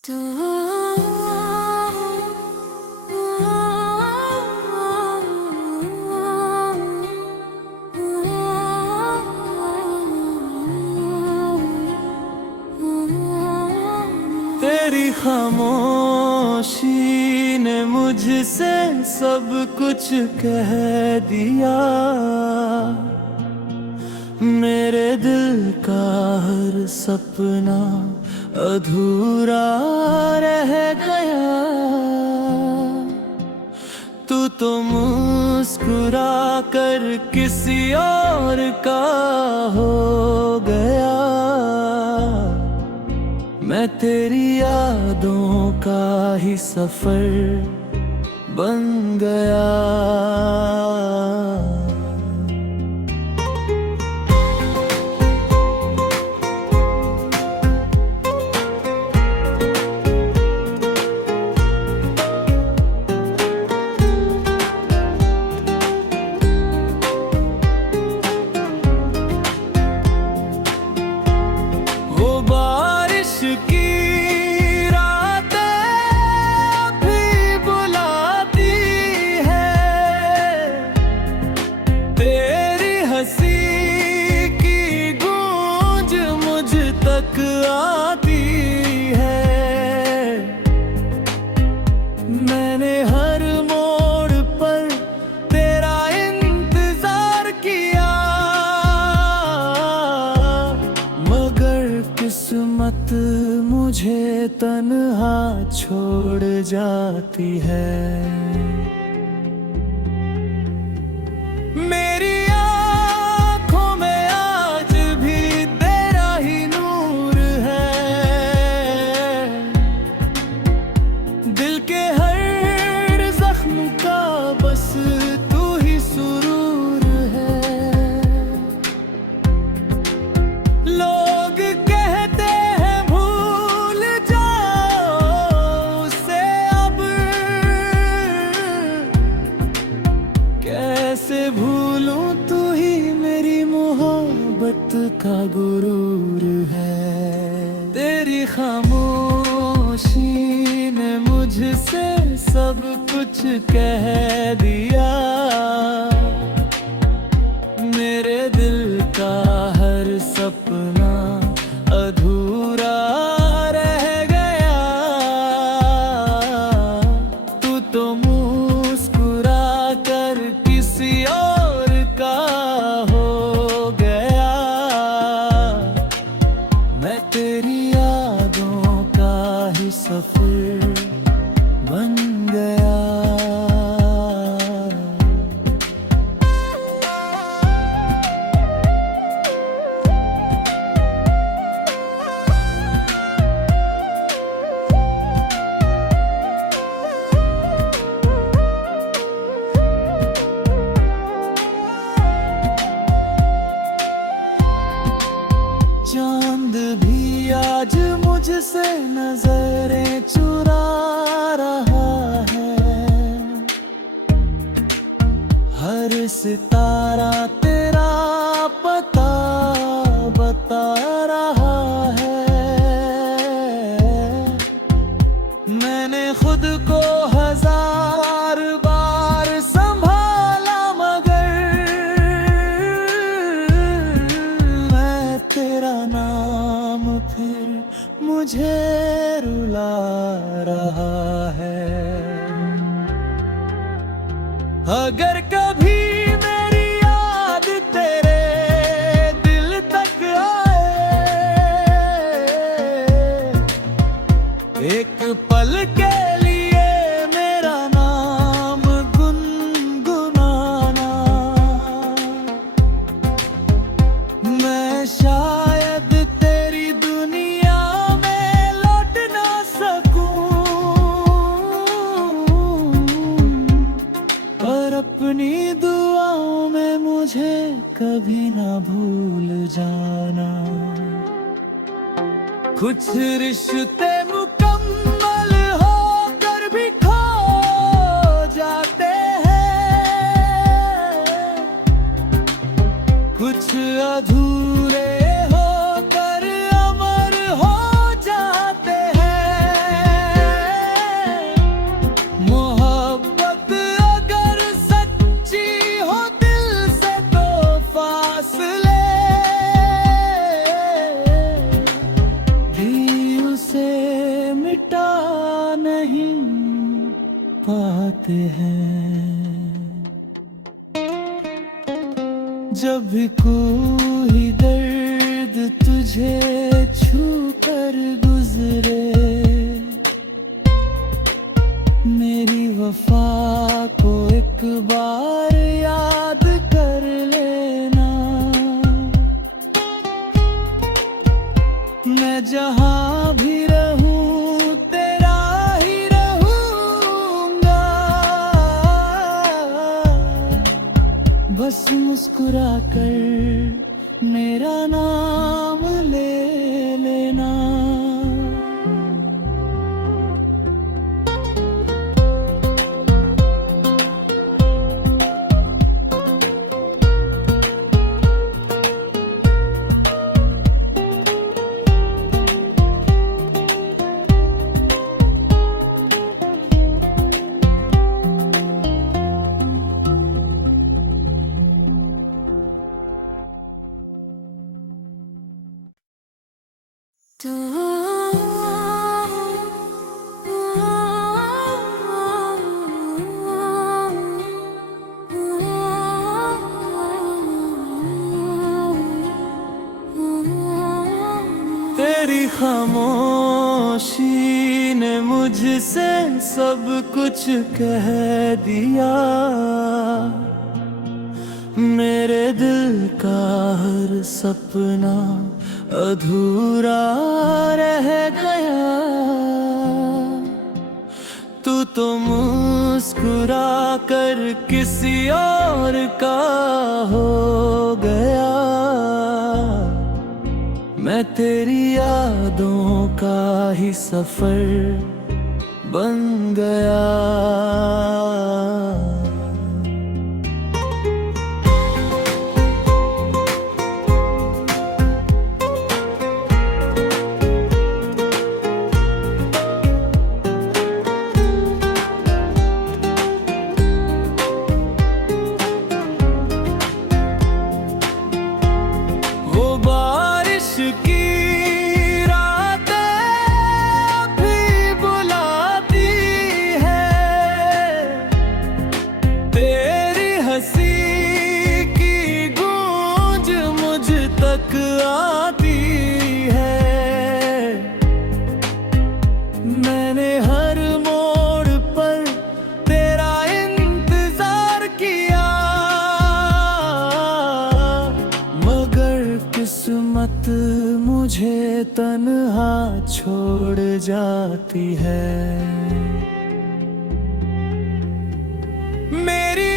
तेरी खामोशी ने मुझसे सब कुछ कह दिया। मेरे दिल का हर सपना अधूरा रह गया। तू तो मुस्कुरा कर किसी और का हो गया। मैं तेरी यादों का ही सफर बन गया। आती है मैंने हर मोड़ पर तेरा इंतजार किया, मगर किस्मत मुझे तन्हा छोड़ जाती है। मेरी आँखों में आज भी तेरा ही नूर है। दिल के हर जख्म का बस तू ही सुरूर है। लोग कहते हैं भूल जाओ उसे, अब कैसे भूलूं, तू ही मेरी मोहब्बत का गुरूर है। तेरी खामोशी ने मुझसे सब कुछ कह दिया। मेरे दिल का हर सपना अधूरा रह गया। तू तो मुस्कुरा कर किसी और का हो गया। मैं तेरी यादों का ही सफर बन गया। चांद भी आज मुझसे नजरें चुरा रहा है। हर सितारा तेरा पता बता रहा है। मैंने खुद को हजार बार संभाला, मगर मैं तेरा नाम फिर मुझे रुला रहा है। अगर कभी मेरी याद तेरे दिल तक आए, एक पल के लिए मेरा नाम गुनगुनाना। मैं शायद तेरी दुनिया में लौट ना सकूं, पर अपनी दुआओं में मुझे कभी ना भूल जाना। कुछ रिश्ते मुकम्मल होकर भी खो जाते हैं, कुछ अधूरे होकर अमर हो जाते हैं। मिटा नहीं पाते हैं। जब भी कोई दर्द तुझे छू कर गुजरे, मेरी वफा को एक बार याद कर लेना। मैं जहां भी रहूं तेरा ही रहूंगा, बस मुस्कुरा कर मेरा नाम ले लेना। तेरी खामोशी ने मुझसे सब कुछ कह दिया। मेरे दिल का हर सपना अधूरा रह गया। तू तो मुस्कुरा कर किसी और का हो गया। मैं तेरी यादों का ही सफर बन गया। आती है मैंने हर मोड़ पर तेरा इंतजार किया, मगर किस्मत मुझे तन्हा छोड़ जाती है। मेरी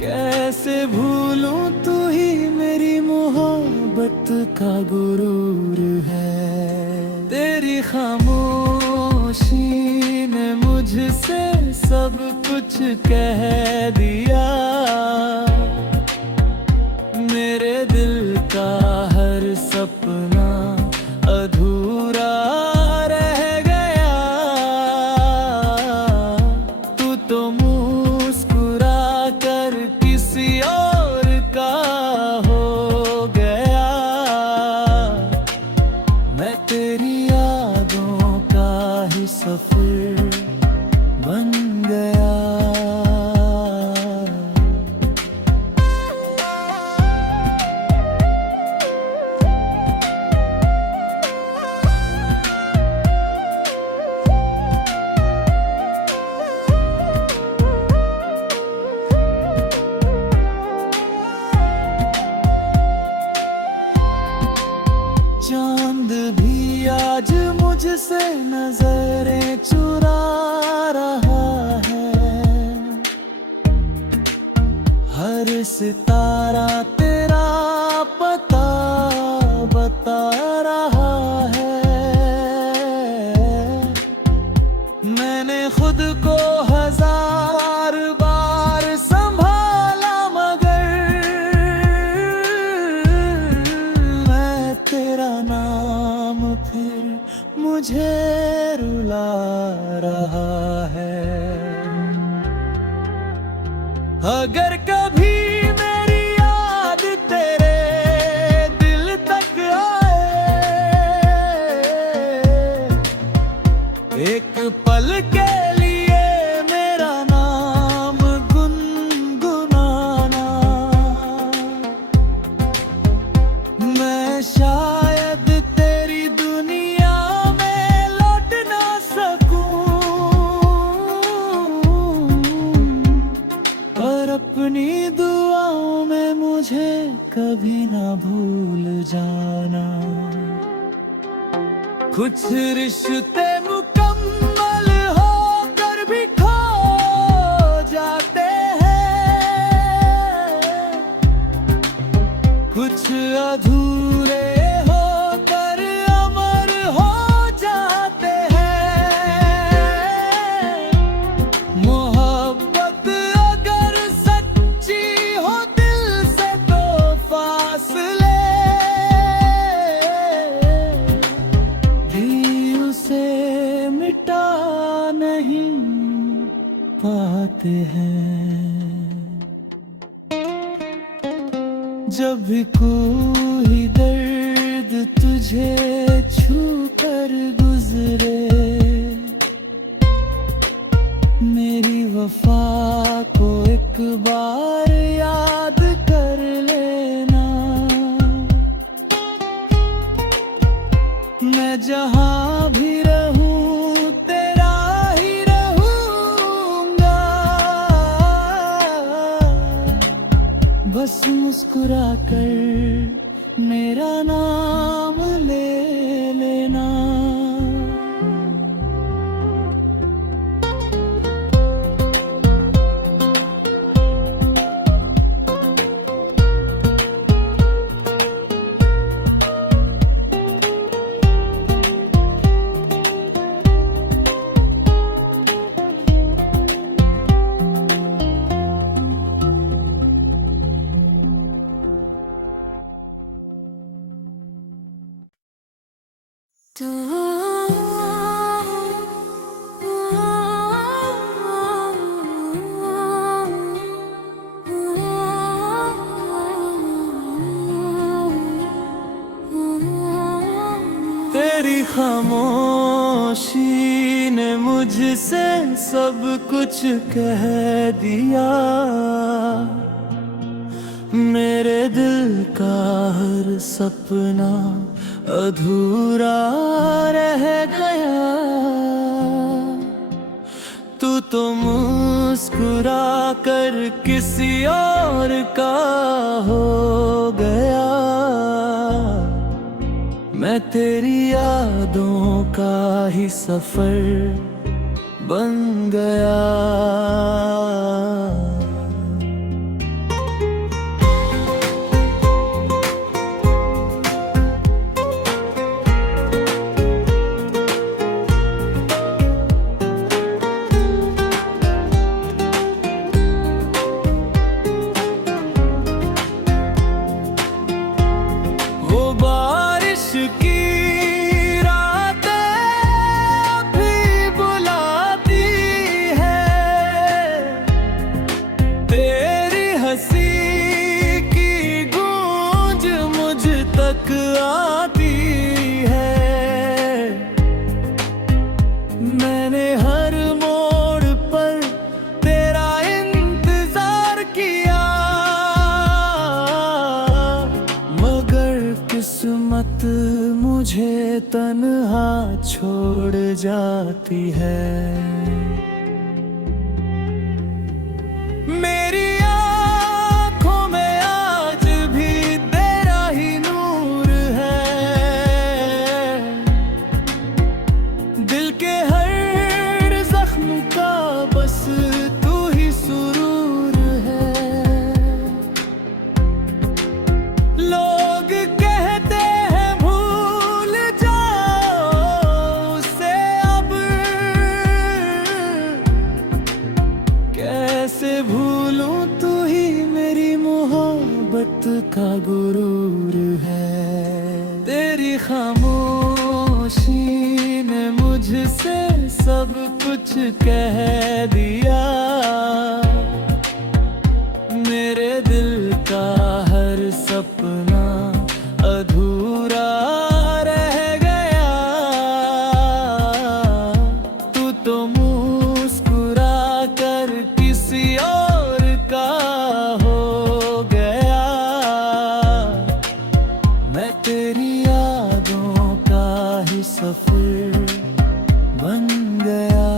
कैसे भूलूं तू ही मेरी मोहब्बत का गुरूर है। तेरी खामोशी ने मुझसे सब कुछ कह दिया। मेरे दिल का हर सपना अधूरा रह गया। तू तो मुस्कुरा कर किसी और का हो गया। मैं तेरी यादों का ही सफर बन गया। चांद भी आज मुझसे नजरें चुरा रहा है। हर सितारा तेरा पता बता रहा है। मैंने खुद को हजार बार संभाला, मगर मैं तेरा नाम फिर मुझे रुला रहा है। अगर कभी मेरी याद तेरे दिल तक आए, एक पल के लिए मेरा नाम गुनगुनाना। मैं शायद तेरी दुनिया में लौट ना सकूं, पर अपनी दुआओं में मुझे कभी ना भूल जाना। कुछ रिश्ते मुकम्मल होकर भी खो जाते हैं, कुछ अधूरे होकर अमर हो जाते हैं। मोहब्बत अगर सच्ची हो दिल से तो फासले भी उसे मिटा नहीं पाते हैं। जब भी कोई दर्द तुझे छू कर गुजरे, मेरी वफा को एक बार याद कर लेना। मैं जहां भी रहूं तेरा ही रहूंगा, बस मुस्कुरा कर मेरा नाम ले लेना। तेरी खामोशी ने मुझसे सब कुछ कह दिया। मेरे दिल का हर सपना अधूरा रह गया। तू तो मुस्कुरा कर किसी और का हो गया। मैं तेरी यादों का ही सफर बन गया। आती है मैंने हर मोड़ पर तेरा इंतजार किया, मगर किस्मत मुझे तन्हा छोड़ जाती है। मेरी आँखों में आज भी तेरा ही नूर है, दिल के हर जख्म का बस तू ही सुरूर है। लोग कहते हैं भूल जाओ उसे अब, कुछ कह दिया। मेरे दिल का हर सपना अधूरा रह गया। तू तो मुस्कुरा कर किसी और का हो गया। मैं तेरी यादों का ही सफर बन गया।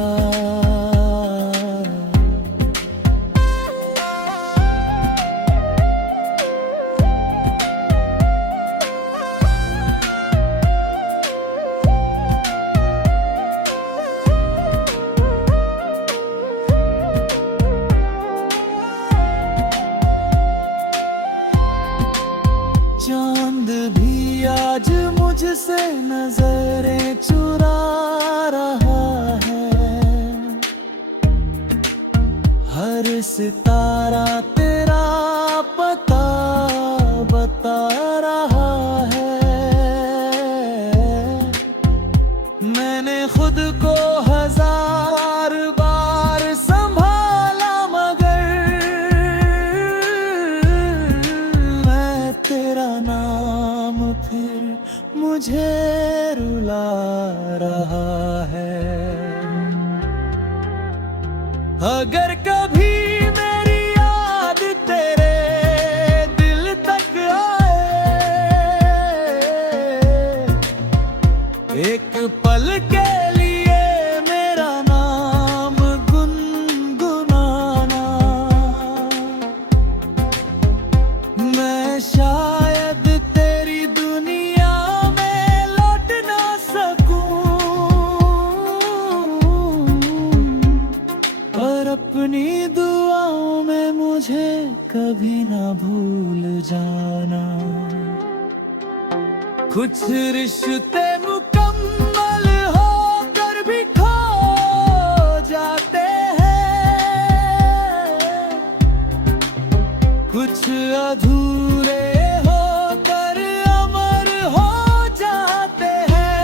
चांद भी आज मुझसे नजरें चुरा रहा है। हर सितारा तेरा पता बता रहा है। मैंने खुद को हजार बार संभाला, मगर मैं तेरा नाम फिर मुझे रुला रहा है। अगर कभी मेरी याद तेरे दिल तक आए, एक पल के लिए मेरा नाम गुनगुनाना। मैं शायद तेरी दुनिया में लौट ना सकूं, पर अपनी दुआओं में मुझे कभी ना भूल जाना। कुछ रिश्ते मुकम्मल होकर भी खो जाते हैं, कुछ अधूरे होकर अमर हो जाते हैं।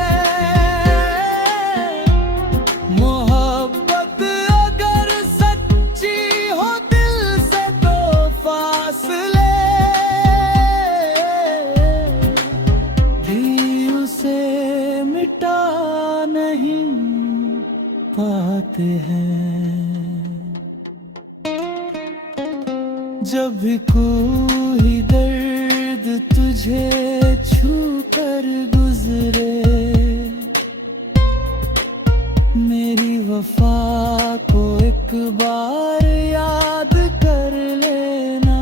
मोहब्बत अगर सच्ची हो दिल से तो फासले भी उसे मिटा नहीं पाते हैं। जब भी कोई दर्द तुझे छू कर गुजरे, मेरी वफा को एक बार याद कर लेना।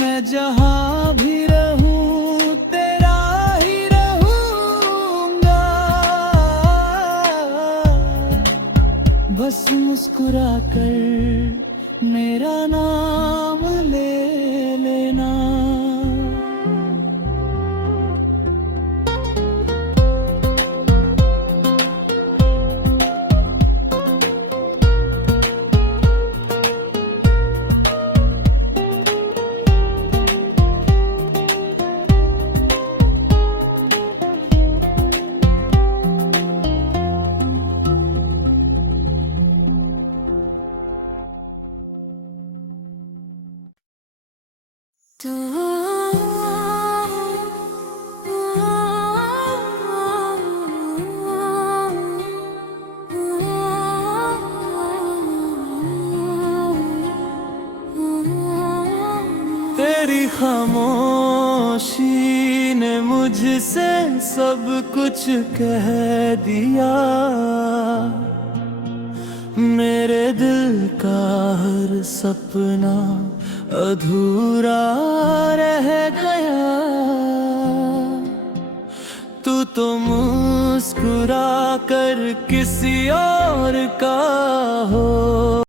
मैं जहां भी रहूं तेरा ही रहूंगा। बस मुस्कुरा कर मेरा नाम ले लेना। तेरी खामोशी ने मुझसे सब कुछ कह दिया। मेरे दिल का हर सपना अधूरा रह गया। तू तो मुस्कुरा कर किसी और का